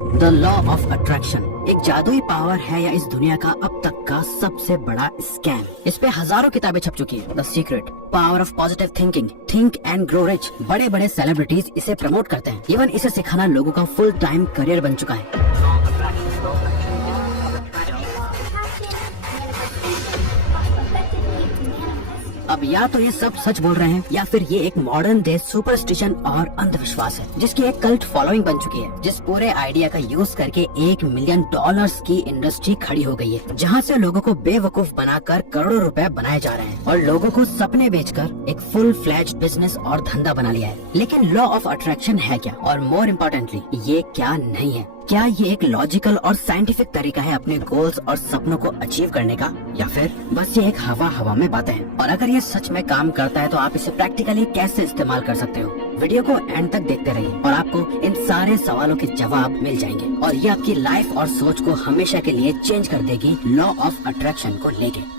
The law of attraction एक जादुई power है या इस दुनिया का अब तक का सबसे बड़ा स्कैम। इस पे हजारों किताबें छप चुकी है। The secret, power of positive thinking, think and grow rich. बड़े बड़े सेलिब्रिटीज इसे प्रमोट करते हैं। इवन इसे सिखाना लोगों का फुल टाइम करियर बन चुका है। अब या तो ये सब सच बोल रहे हैं या फिर ये एक मॉडर्न डे सुपरस्टिशन और अंधविश्वास है जिसकी एक कल्ट फॉलोइंग बन चुकी है। जिस पूरे आइडिया का यूज करके $1 मिलियन की इंडस्ट्री खड़ी हो गई है, जहाँ से लोगों को बेवकूफ बनाकर करोड़ों रुपए बनाए जा रहे हैं और लोगों को सपने बेचकर एक फुल फ्लैज बिजनेस और धंधा बना लिया है। लेकिन लॉ ऑफ अट्रैक्शन है क्या, और मोर इम्पोर्टेंटली ये क्या नहीं है? क्या ये एक लॉजिकल और साइंटिफिक तरीका है अपने गोल्स और सपनों को अचीव करने का, या फिर बस ये एक हवा में बातें हैं? और अगर ये सच में काम करता है तो आप इसे प्रैक्टिकली कैसे इस्तेमाल कर सकते हो? वीडियो को एंड तक देखते रहिए और आपको इन सारे सवालों के जवाब मिल जाएंगे और ये आपकी लाइफ और सोच को हमेशा के लिए चेंज कर देगी लॉ ऑफ अट्रैक्शन को लेके।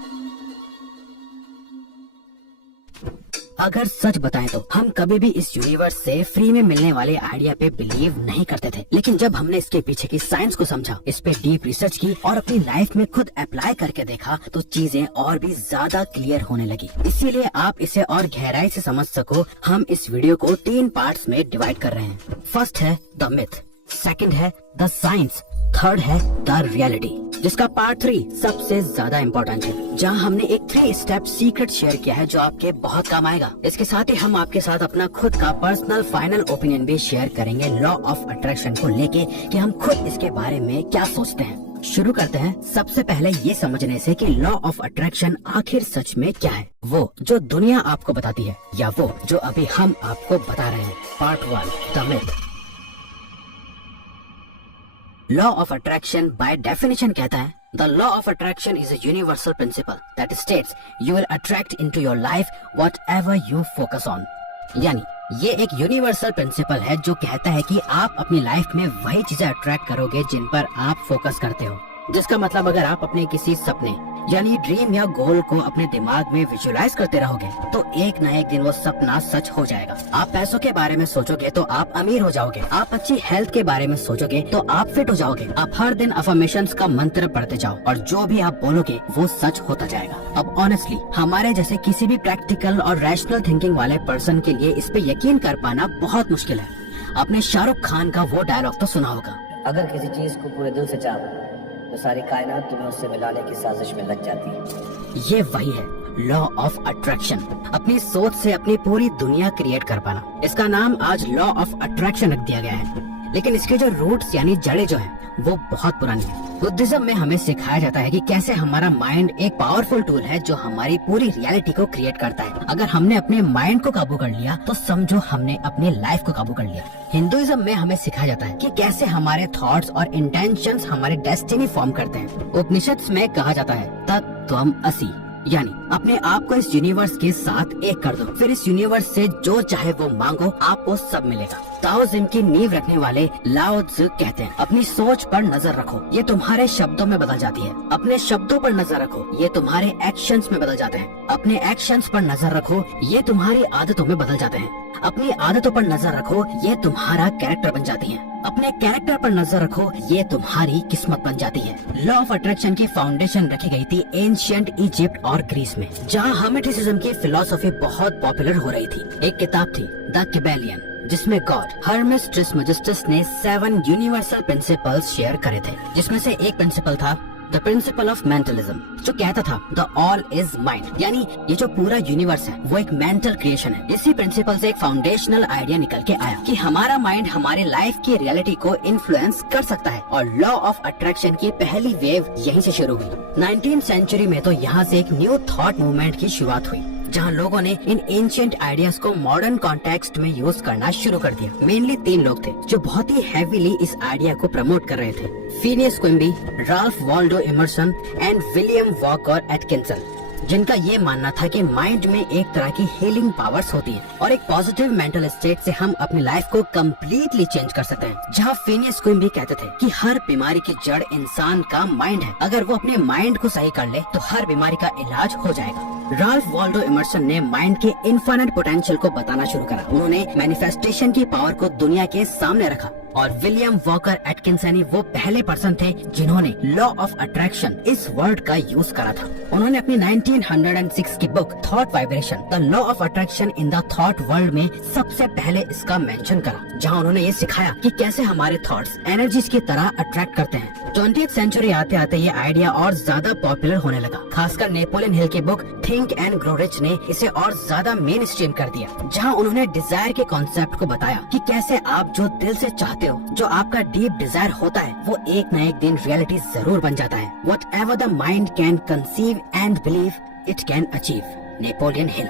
अगर सच बताएं तो हम कभी भी इस यूनिवर्स से फ्री में मिलने वाले आइडिया पे बिलीव नहीं करते थे, लेकिन जब हमने इसके पीछे की साइंस को समझा, इस पे डीप रिसर्च की और अपनी लाइफ में खुद अप्लाई करके देखा तो चीजें और भी ज्यादा क्लियर होने लगी। इसीलिए आप इसे और गहराई से समझ सको, हम इस वीडियो को 3 पार्ट्स में डिवाइड कर रहे हैं। फर्स्ट है द मिथ, सेकंड है द साइंस, थर्ड है द रियलिटी, जिसका पार्ट 3 सबसे ज्यादा इम्पोर्टेंट है, जहां हमने एक 3 स्टेप सीक्रेट शेयर किया है जो आपके बहुत काम आएगा। इसके साथ ही हम आपके साथ अपना खुद का पर्सनल फाइनल ओपिनियन भी शेयर करेंगे लॉ ऑफ अट्रैक्शन को लेके, कि हम खुद इसके बारे में क्या सोचते हैं। शुरू करते हैं सबसे पहले ये समझने से कि लॉ ऑफ अट्रैक्शन आखिर सच में क्या है, वो जो दुनिया आपको बताती है या वो जो अभी हम आपको बता रहे हैं। Part 1, the myth. Law of attraction by definition कहता है, the law of attraction is a universal principal that states you will attract into your life whatever you focus on. यानी ये एक यूनिवर्सल प्रिंसिपल है जो कहता है कि आप अपनी लाइफ में वही चीजें अट्रैक्ट करोगे जिन पर आप फोकस करते हो। जिसका मतलब अगर आप अपने किसी सपने यानी ड्रीम या गोल को अपने दिमाग में विजुअलाइज करते रहोगे तो एक न एक दिन वो सपना सच हो जाएगा। आप पैसों के बारे में सोचोगे तो आप अमीर हो जाओगे। आप अच्छी हेल्थ के बारे में सोचोगे तो आप फिट हो जाओगे। आप हर दिन अफर्मेशंस का मंत्र पढ़ते जाओ और जो भी आप बोलोगे वो सच होता जाएगा। अब ऑनेस्टली हमारे जैसे किसी भी प्रैक्टिकल और रैशनल थिंकिंग वाले पर्सन के लिए इस पे यकीन कर पाना बहुत मुश्किल है। आपने शाहरुख खान का वो डायलॉग तो सुना होगा, अगर किसी चीज को पूरे दिल से चाहो तो सारी कायनात तुम्हें उससे मिलाने की साजिश में लग जाती है। ये वही है लॉ ऑफ अट्रैक्शन, अपनी सोच से अपनी पूरी दुनिया क्रिएट कर पाना। इसका नाम आज लॉ ऑफ अट्रैक्शन रख दिया गया है, लेकिन इसके जो रूट्स यानी जड़ें जो है वो बहुत पुरानी है। बुद्धिज्म में हमें सिखाया जाता है कि कैसे हमारा माइंड एक पावरफुल टूल है जो हमारी पूरी रियलिटी को क्रिएट करता है। अगर हमने अपने माइंड को काबू कर लिया तो समझो हमने अपनी लाइफ को काबू कर लिया। हिंदुइज्म में हमें सिखाया जाता है कि कैसे हमारे थॉट्स और इंटेंशंस हमारे डेस्टिनी फॉर्म करते हैं। उपनिषद में कहा जाता है तत्त्वम असि, यानी अपने आप को इस यूनिवर्स के साथ एक कर दो, फिर इस यूनिवर्स से जो चाहे वो मांगो, आपको सब मिलेगा। ताओइज्म की नींव रखने वाले लाओ त्से कहते हैं, अपनी सोच पर नजर रखो, ये तुम्हारे शब्दों में बदल जाती है। अपने शब्दों पर नजर रखो, ये तुम्हारे एक्शंस में बदल जाते हैं। अपने एक्शंस पर नजर रखो, ये तुम्हारी आदतों में बदल जाते हैं। अपनी आदतों पर नजर रखो, ये तुम्हारा कैरेक्टर बन जाती है। अपने कैरेक्टर पर नजर रखो, ये तुम्हारी किस्मत बन जाती है। लॉ ऑफ अट्रैक्शन की फाउंडेशन रखी गई थी एंशिएंट इजिप्ट और ग्रीस में, जहाँ हर्मेटिसिज्म की फिलॉसफी बहुत पॉपुलर हो रही थी। एक किताब थी द किबेलियन, जिसमें गॉड हर्मेस ट्रिस्मेजिस्टस ने 7 यूनिवर्सल प्रिंसिपल्स शेयर करे थे, जिसमें से एक प्रिंसिपल था द प्रिंसिपल ऑफ मेंटलिज्म, जो कहता था द ऑल इज माइंड, यानी ये जो पूरा यूनिवर्स है वो एक मेंटल क्रिएशन है। इसी प्रिंसिपल से एक फाउंडेशनल आइडिया निकल के आया कि हमारा माइंड हमारी लाइफ की रियलिटी को इन्फ्लुएंस कर सकता है, और लॉ ऑफ अट्रैक्शन की पहली वेव यहीं से शुरू हुई। 19th सेंचुरी में तो यहाँ से एक न्यू थॉट मूवमेंट की शुरुआत हुई, जहाँ लोगों ने इन एंशिएंट आइडियाज को मॉडर्न कॉन्टेक्स्ट में यूज करना शुरू कर दिया। मेनली 3 लोग थे जो बहुत ही हैवीली इस आइडिया को प्रमोट कर रहे थे, Phineas Quimby, Ralph Waldo Emerson and William Walker Atkinson, जिनका ये मानना था कि माइंड में एक तरह की हीलिंग पावर्स होती है और एक पॉजिटिव मेंटल स्टेट से हम अपनी लाइफ को कम्प्लीटली चेंज कर सकते हैं। जहाँ फिनियस क्विम्बी कहते थे कि हर बीमारी की जड़ इंसान का माइंड है, अगर वो अपने माइंड को सही कर ले तो हर बीमारी का इलाज हो जाएगा। राल्फ वॉल्डो इमर्सन ने माइंड के इनफाइनाइट पोटेंशियल को बताना शुरू करा। उन्होंने मैनिफेस्टेशन की पावर को दुनिया के सामने रखा और विलियम वॉकर एटकिंसन ही वो पहले पर्सन थे जिन्होंने लॉ ऑफ अट्रैक्शन इस वर्ड का यूज करा था। उन्होंने अपनी 1906 की book thought vibration the law of attraction in the thought world में सबसे पहले इसका मेंशन करा, जहां उन्होंने ये सिखाया कि कैसे हमारे थॉट्स एनर्जीज की तरह अट्रैक्ट करते हैं। 20th सेंचुरी आते आते ये आइडिया और ज्यादा पॉपुलर होने लगा। खासकर नेपोलियन हिल की book think and grow rich ने इसे और ज्यादा मेन स्ट्रीम कर दिया, जहां उन्होंने डिजायर के कॉन्सेप्ट को बताया कि कैसे आप जो दिल से चाहते हो, जो आपका डीप डिजायर होता है, वो एक न एक दिन रियलिटी जरूर बन जाता है। Whatever the mind can conceive and believe, it can achieve. Napoleon Hill.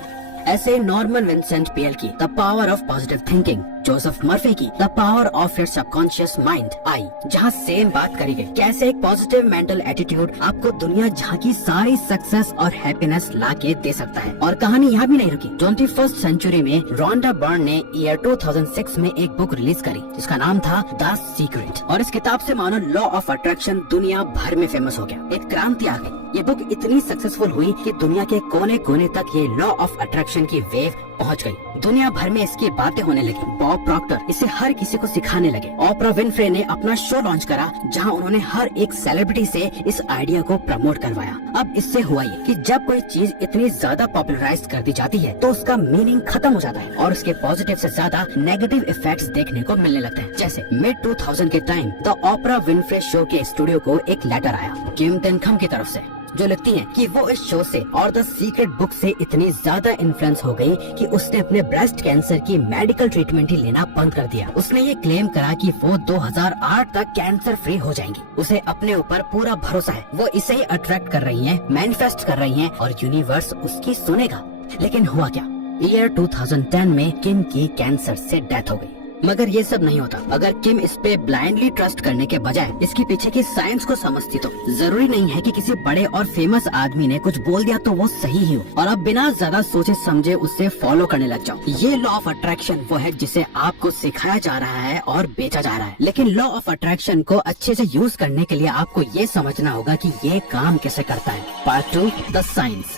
ऐसे नॉर्मन विंसेंट पेल की the power of positive thinking, Joseph Murphy की the power of your subconscious mind आई, जहाँ सेम बात करी गई कैसे एक पॉजिटिव मेंटल एटीट्यूड आपको दुनिया जहाँ की सारी सक्सेस और हैप्पीनेस ला के दे सकता है। और कहानी यहाँ भी नहीं रुकी। 21st सेंचुरी में रोंडा बर्न ने ईयर 2006 में एक बुक रिलीज करी जिसका नाम था द सीक्रेट, और इस किताब से मानो लॉ ऑफ अट्रैक्शन दुनिया भर में फेमस हो गया। एक क्रांति आ गई। ये बुक इतनी सक्सेसफुल हुई कि दुनिया के कोने कोने तक ये लॉ ऑफ अट्रैक्शन की वेव पहुंच गई। दुनिया भर में इसकी बातें होने लगी। बॉब प्रॉक्टर इसे हर किसी को सिखाने लगे। ओपरा विनफ्रे ने अपना शो लॉन्च करा जहां उन्होंने हर एक सेलिब्रिटी से इस आइडिया को प्रमोट करवाया। अब इससे हुआ ये कि जब कोई चीज इतनी ज्यादा पॉपुलराइज कर दी जाती है तो उसका मीनिंग खत्म हो जाता है और उसके पॉजिटिव से ज्यादा नेगेटिव इफेक्ट्स देखने को मिलने लगते हैं। जैसे मिड 2000 के time the Oprah Winfrey show के स्टूडियो को एक लेटर आया किम तेनखम की तरफ से, जो लिखती हैं कि वो इस शो से और द सीक्रेट बुक से इतनी ज्यादा इन्फ्लुएंस हो गई कि उसने अपने ब्रेस्ट कैंसर की मेडिकल ट्रीटमेंट ही लेना बंद कर दिया। उसने ये क्लेम करा कि वो 2008 तक कैंसर फ्री हो जाएंगी। उसे अपने ऊपर पूरा भरोसा है। वो इसे ही अट्रैक्ट कर रही हैं, मैनिफेस्ट कर रही हैं और यूनिवर्स उसकी सुनेगा। लेकिन हुआ क्या? ईयर 2010 में किम की कैंसर से डेथ हो गई। मगर ये सब नहीं होता अगर किम इस पे ब्लाइंडली ट्रस्ट करने के बजाय इसके पीछे की साइंस को समझती तो। जरूरी नहीं है कि किसी बड़े और फेमस आदमी ने कुछ बोल दिया तो वो सही ही हो और अब बिना ज्यादा सोचे समझे उसे फॉलो करने लग जाओ। ये लॉ ऑफ अट्रैक्शन वो है जिसे आपको सिखाया जा रहा है और बेचा जा रहा है। लेकिन लॉ ऑफ अट्रैक्शन को अच्छे से यूज करने के लिए आपको ये समझना होगा कि ये काम कैसे करता है। Part 2 the science.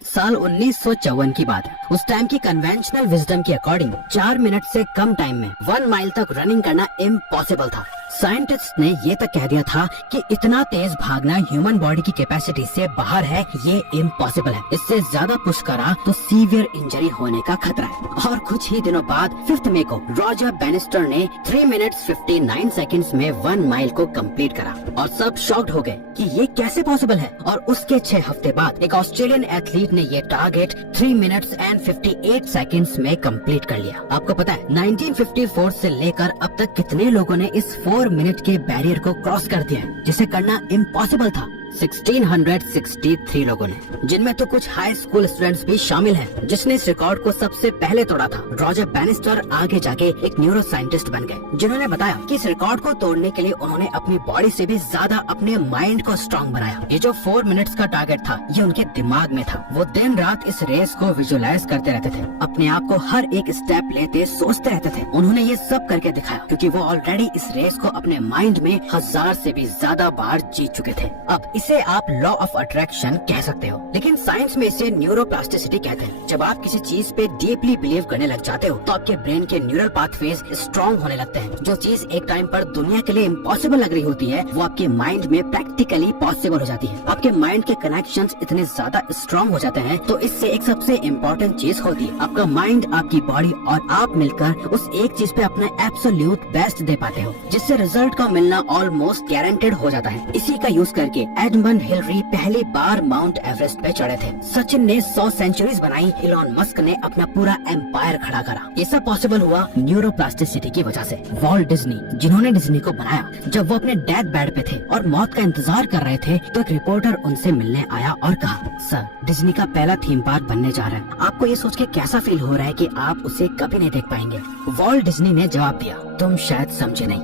साल 1954 की बात है। उस टाइम की कन्वेंशनल विजडम के अकॉर्डिंग 4 मिनट से कम टाइम में 1 माइल तक रनिंग करना इम्पॉसिबल था। साइंटिस्ट ने ये तक कह दिया था कि इतना तेज भागना ह्यूमन बॉडी की कैपेसिटी से बाहर है, ये इम्पॉसिबल है। इससे ज्यादा पुश करा तो सीवियर इंजरी होने का खतरा है। और कुछ ही दिनों बाद 5 मई को रॉजर बैनिस्टर ने 3 मिनट्स 59 सेकंड्स में 1 माइल को कंप्लीट करा और सब शॉक्ड हो गए कि ये कैसे पॉसिबल है। और उसके 6 हफ्ते बाद एक ऑस्ट्रेलियन एथलीट ने ये टारगेट 3 मिनट्स एंड 58 सेकंड्स में कंप्लीट कर लिया। आपको पता है 1954 से लेकर अब तक कितने लोगों ने इस 4 मिनट के बैरियर को क्रॉस कर दिया है, जिसे करना इम्पॉसिबल था? 1663 लोगों ने, जिनमें तो कुछ हाई स्कूल स्टूडेंट्स भी शामिल हैं। जिसने इस रिकॉर्ड को सबसे पहले तोड़ा था रॉजर बैनिस्टर आगे जाके एक न्यूरो साइंटिस्ट बन गए, जिन्होंने बताया कि इस रिकॉर्ड को तोड़ने के लिए उन्होंने अपनी बॉडी से भी ज्यादा अपने माइंड को स्ट्रॉन्ग बनाया। ये जो 4 मिनट्स का टारगेट था ये उनके दिमाग में था। वो दिन रात इस रेस को विजुअलाइज करते रहते थे, अपने आप को हर एक स्टेप लेते सोचते रहते थे। उन्होंने ये सब करके दिखाया क्योंकि वो ऑलरेडी इस रेस को अपने माइंड में 1000 से भी ज्यादा बार जीत चुके थे। अब इसे आप लॉ ऑफ अट्रैक्शन कह सकते हो, लेकिन साइंस में इसे न्यूरोप्लास्टिसिटी कहते हैं। जब आप किसी चीज पे डीपली बिलीव करने लग जाते हो तो आपके ब्रेन के न्यूरल पाथवेज स्ट्रॉन्ग होने लगते हैं। जो चीज एक टाइम पर दुनिया के लिए इम्पॉसिबल लग रही होती है वो आपके माइंड में प्रैक्टिकली पॉसिबल हो जाती है। आपके माइंड के कनेक्शंस इतने ज्यादा स्ट्रॉन्ग हो जाते हैं तो इससे एक सबसे इम्पोर्टेंट चीज होती है, आपका माइंड, आपकी बॉडी और आप मिलकर उस एक चीज पे अपना एब्सोल्यूट बेस्ट दे पाते हो, जिससे रिजल्ट का मिलना ऑलमोस्ट गारंटेड हो जाता है। इसी का यूज करके एडमंड हिलरी पहली बार माउंट एवरेस्ट पे चढ़े थे। सचिन ने 100 सेंचुरीज बनाई, इलॉन मस्क ने अपना पूरा एम्पायर खड़ा करा। ये सब पॉसिबल हुआ न्यूरोप्लास्टिसिटी की वजह से। वॉल्ट डिज्नी, जिन्होंने डिज्नी को बनाया, जब वो अपने डेथ बेड पे थे और मौत का इंतजार कर रहे थे तो एक रिपोर्टर उनसे मिलने आया और कहा, सर डिज्नी का पहला थीम पार्क बनने जा रहा है, आपको ये सोच के कैसा फील हो रहा है कि आप उसे कभी नहीं देख पाएंगे? वॉल्ट डिज्नी ने जवाब दिया, तुम शायद समझे नहीं,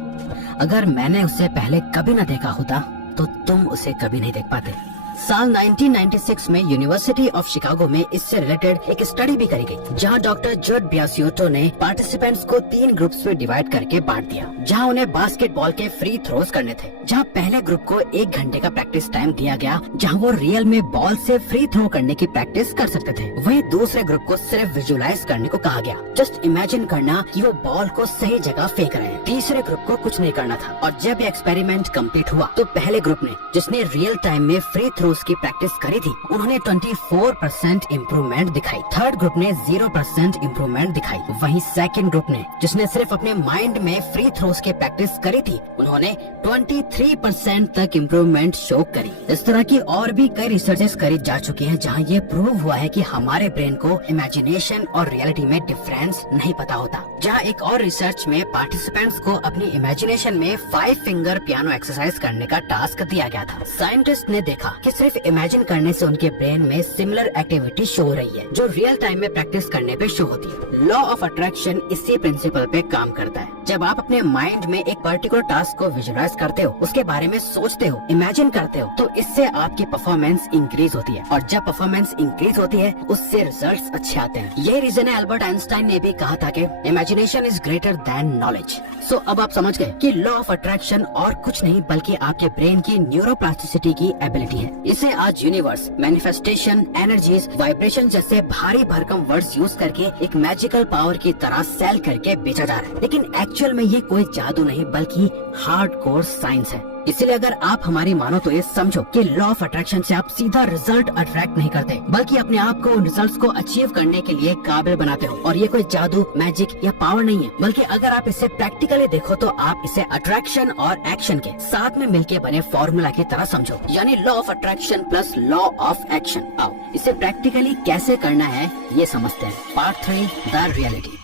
अगर मैंने उसे पहले कभी न देखा होता तो तुम उसे कभी नहीं देख पाते। साल 1996 में यूनिवर्सिटी ऑफ शिकागो में इससे रिलेटेड एक स्टडी भी करी गई, जहां डॉक्टर जुड बियासियोटो ने पार्टिसिपेंट्स को 3 ग्रुप्स में डिवाइड करके बांट दिया, जहां उन्हें बास्केटबॉल के फ्री थ्रोज करने थे। जहां पहले ग्रुप को 1 घंटे का प्रैक्टिस टाइम दिया गया, जहां वो रियल में बॉल से फ्री थ्रो करने की प्रैक्टिस कर सकते थे। वहीं दूसरे ग्रुप को सिर्फ विजुलाइज करने को कहा गया, जस्ट इमेजिन करना कि वो बॉल को सही जगह फेंक रहे हैं। तीसरे ग्रुप को कुछ नहीं करना था। और जब ये एक्सपेरिमेंट कंप्लीट हुआ तो पहले ग्रुप ने, जिसने रियल टाइम में फ्री थ्रोज की प्रैक्टिस करी थी, उन्होंने 24% इम्प्रूवमेंट दिखाई। थर्ड ग्रुप ने 0% इम्प्रूवमेंट दिखाई। वहीं सेकंड ग्रुप ने, जिसने सिर्फ अपने माइंड में फ्री थ्रोज की प्रैक्टिस करी थी, उन्होंने 23% तक इम्प्रूवमेंट शो करी। इस तरह की और भी कई रिसर्चेस करी जा चुकी हैं, जहां ये प्रूव हुआ है कि हमारे ब्रेन को इमेजिनेशन और रियलिटी में डिफरेंस नहीं पता होता। जहां एक और रिसर्च में पार्टिसिपेंट्स को अपनी इमेजिनेशन में 5 फिंगर पियानो एक्सरसाइज करने का टास्क दिया गया था। साइंटिस्ट ने देखा कि सिर्फ इमेजिन करने से उनके ब्रेन में सिमिलर एक्टिविटी शो हो रही है, जो रियल टाइम में प्रैक्टिस करने पे शो होती है। लॉ ऑफ अट्रैक्शन इसी प्रिंसिपल पे काम करता है। जब आप अपने माइंड में एक पर्टिकुलर टास्क को विजुलाइज करते हो, उसके बारे में सोचते हो, इमेजिन करते हो, तो इससे आपकी परफॉर्मेंस इंक्रीज होती है। और जब परफॉर्मेंस इंक्रीज होती है, उससे रिजल्ट्स अच्छे आते हैं। ये रीजन है अल्बर्ट आइंस्टाइन ने भी कहा था कि imagination is greater than knowledge. So अब आप समझ गए कि लॉ ऑफ अट्रैक्शन और कुछ नहीं बल्कि आपके ब्रेन की न्यूरोप्लास्टिसिटी की एबिलिटी है। इसे आज यूनिवर्स, मैनिफेस्टेशन, एनर्जीज, वाइब्रेशन जैसे भारी भरकम वर्ड्स यूज करके एक मैजिकल पावर की तरह सेल करके बेचा जा रहा है। लेकिन एक्चुअल में ये कोई जादू नहीं बल्कि हार्डकोर साइंस है। इसलिए अगर आप हमारी मानो तो ये समझो कि लॉ ऑफ अट्रैक्शन से आप सीधा रिजल्ट अट्रैक्ट नहीं करते, बल्कि अपने आप को उन रिजल्ट्स को अचीव करने के लिए काबिल बनाते हो। और ये कोई जादू, मैजिक या पावर नहीं है, बल्कि अगर आप इसे प्रैक्टिकली देखो तो आप इसे अट्रैक्शन और एक्शन के साथ में मिलके बने फॉर्मूला की तरह समझो, यानी law of attraction plus law of action. आओ इसे प्रैक्टिकली कैसे करना है ये समझते हैं। Part 3, the reality.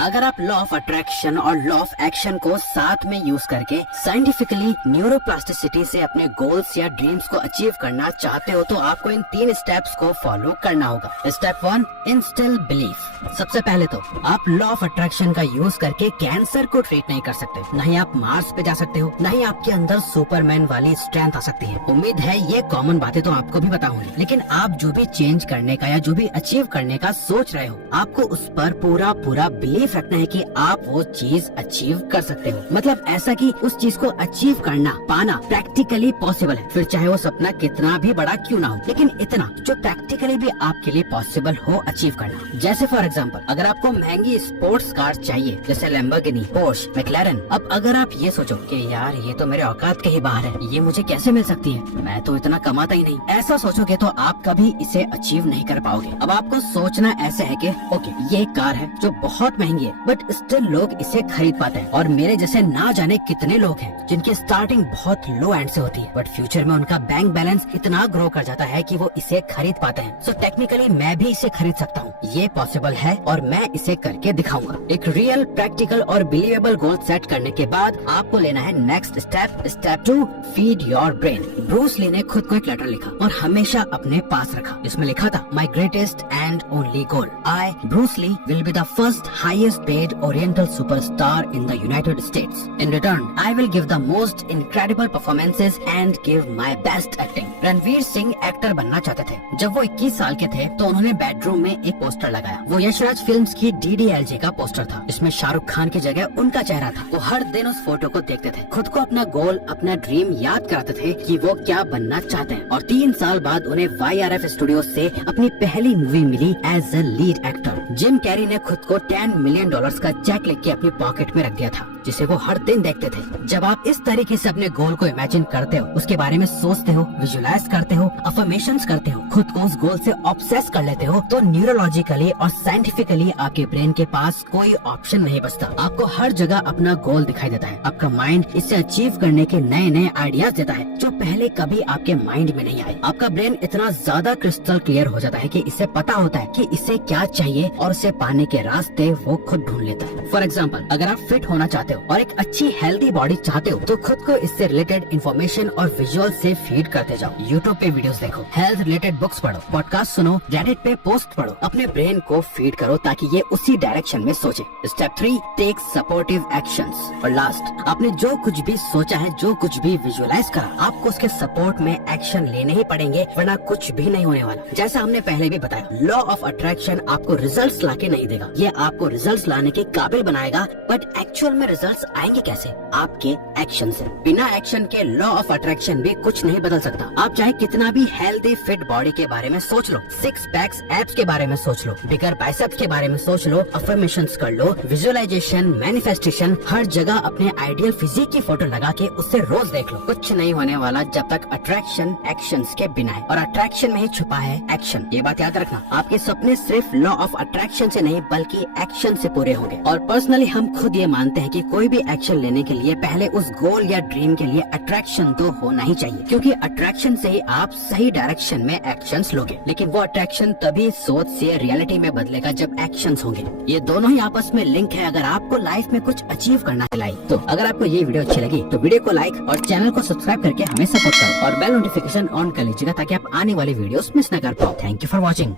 अगर आप लॉ ऑफ अट्रैक्शन और लॉ ऑफ एक्शन को साथ में यूज करके साइंटिफिकली न्यूरोप्लास्टिसिटी से अपने गोल्स या ड्रीम्स को अचीव करना चाहते हो, तो आपको इन 3 स्टेप्स को फॉलो करना होगा। Step 1, instil belief. सबसे पहले तो आप लॉ ऑफ अट्रैक्शन का यूज करके कैंसर को ट्रीट नहीं कर सकते, न ही आप मार्स पे जा सकते हो, न ही आपके अंदर सुपरमैन वाली स्ट्रेंथ आ सकती है। उम्मीद है ये कॉमन बातें तो आपको भी पता होंगी, लेकिन आप जो भी चेंज करने का या जो भी अचीव करने का सोच रहे हो, आपको उस पर पूरा बिलीफ रखना है कि आप वो चीज अचीव कर सकते हो। मतलब ऐसा कि उस चीज को अचीव करना, पाना प्रैक्टिकली पॉसिबल है, फिर चाहे वो सपना कितना भी बड़ा क्यों ना हो, लेकिन इतना जो प्रैक्टिकली भी आपके लिए पॉसिबल हो अचीव करना। जैसे फॉर एग्जांपल, अगर आपको महंगी स्पोर्ट्स कार चाहिए, जैसे लैम्बोर्गिनी, पोर्श, मैक्लारेन, अब अगर आप ये सोचो कि यार ये तो मेरे औकात के ही बाहर है, ये मुझे कैसे मिल सकती है, मैं तो इतना कमाता ही नहीं, ऐसा सोचोगे तो आप कभी इसे अचीव नहीं कर पाओगे। अब आपको सोचना ऐसे है कि ओके ये कार है जो बहुत महंगी है, बट स्टिल लोग इसे खरीद पाते हैं, और मेरे जैसे ना जाने कितने लोग हैं जिनकी स्टार्टिंग बहुत लो एंड से होती है, बट फ्यूचर में उनका बैंक बैलेंस इतना ग्रो कर जाता है कि वो इसे खरीद पाते हैं। सो टेक्निकली मैं भी इसे खरीद सकता हूँ, ये पॉसिबल है और मैं इसे करके दिखाऊंगा। एक रियल, प्रैक्टिकल और बिलीवेबल गोल सेट करने के बाद आपको लेना है next step, step 2, feed your brain. Bruce Lee ने खुद को एक लेटर लिखा और हमेशा अपने पास रखा। इसमें लिखा था, my greatest and only goal, I Bruce Lee will be the first highest paid Oriental superstar in the United States. In return, I will give the most incredible performances and give my best acting. Ranveer Singh actor बनना चाहते थे। जब वो 21 साल के थे तो उन्होंने बेडरूम में एक पोस्टर लगाया। वो यशराज फिल्म्स की DDLJ का पोस्टर था। इसमें शाहरुख खान की जगह उनका चेहरा था। वो हर दिन उस फोटो को देखते थे, खुद को अपना गोल, अपना ड्रीम याद कराते थे कि वो क्या बनना चाहते हैं। और 3 साल बाद उन्हें YRF स्टूडियो से अपनी पहली मूवी मिली as a lead actor. Jim Carrey ने खुद को $10 मिलियन का चेक लिख के अपनी पॉकेट में रख दिया था, जिसे वो हर दिन देखते थे। जब आप इस तरीके से अपने गोल को इमेजिन करते हो, उसके बारे में सोचते हो, विजुलाइज करते हो, अफर्मेशंस करते हो, खुद को उस गोल से ऑब्सेस कर लेते हो, तो न्यूरोलॉजिकली और साइंटिफिकली आपके ब्रेन के पास कोई ऑप्शन नहीं बचता। आपको हर जगह अपना गोल दिखाई देता है। आपका माइंड इसे अचीव करने के नए नए आइडियाज देता है जो पहले कभी आपके माइंड में नहीं आए। आपका ब्रेन इतना ज्यादा क्रिस्टल क्लियर हो जाता है कि इसे पता होता है कि इसे क्या चाहिए और उसे पाने के रास्ते वो खुद ढूंढ लेता है। फॉर एग्जाम्पल, अगर आप फिट होना चाहते हो हो और एक अच्छी हेल्दी बॉडी चाहते हो तो खुद को इससे रिलेटेड इन्फॉर्मेशन और विजुअल से फीड करते जाओ। यूट्यूब पे वीडियोस देखो, हेल्थ रिलेटेड बुक्स पढ़ो, पॉडकास्ट सुनो, रेडिट पे पोस्ट पढ़ो, अपने ब्रेन को फीड करो ताकि ये उसी डायरेक्शन में सोचे। Step 3, take supportive actions. और लास्ट, आपने जो कुछ भी सोचा है, जो कुछ भी विजुअलाइज करा, आपको उसके सपोर्ट में एक्शन लेने ही पड़ेंगे, वरना कुछ भी नहीं होने वाला। जैसा हमने पहले भी बताया, लॉ ऑफ अट्रैक्शन आपको रिजल्ट्स लाके नहीं देगा, ये आपको रिजल्ट्स लाने के काबिल बनाएगा, बट एक्चुअल में रिजल्ट्स आएंगे कैसे? आपके एक्शन से। बिना एक्शन के लॉ ऑफ अट्रैक्शन भी कुछ नहीं बदल सकता। आप चाहे कितना भी हेल्दी फिट बॉडी के बारे में सोच लो, 6 पैक्स एब्स के बारे में सोच लो, बिगर बाइसेप्स के बारे में सोच लो, अफर्मेशंस कर लो, विजुअलाइजेशन, मैनिफेस्टेशन, हर जगह अपने आइडियल फिजिक की फोटो लगा के उससे रोज देख लो, कुछ नहीं होने वाला जब तक अट्रैक्शन एक्शंस के बिना है। और अट्रैक्शन में ही छुपा है एक्शन, ये बात याद रखना। आपके सपने सिर्फ लॉ ऑफ अट्रैक्शन से नहीं बल्कि एक्शन से पूरे होंगे। और पर्सनली हम खुद ये मानते हैं कि कोई भी एक्शन लेने के लिए पहले उस गोल या ड्रीम के लिए अट्रैक्शन तो होना ही चाहिए, क्योंकि अट्रैक्शन से ही आप सही डायरेक्शन में एक्शंस लोगे। लेकिन वो अट्रैक्शन तभी सोच से रियलिटी में बदलेगा जब एक्शंस होंगे। ये दोनों ही आपस में लिंक है अगर आपको लाइफ में कुछ अचीव करना है लाइफ। तो अगर आपको ये वीडियो अच्छी लगी तो वीडियो को लाइक और चैनल को सब्सक्राइब करके हमें सपोर्ट करो और बेल नोटिफिकेशन ऑन कर लीजिएगा ताकि आप आने वाली वीडियोस मिस न कर पाओ। Thank you for watching.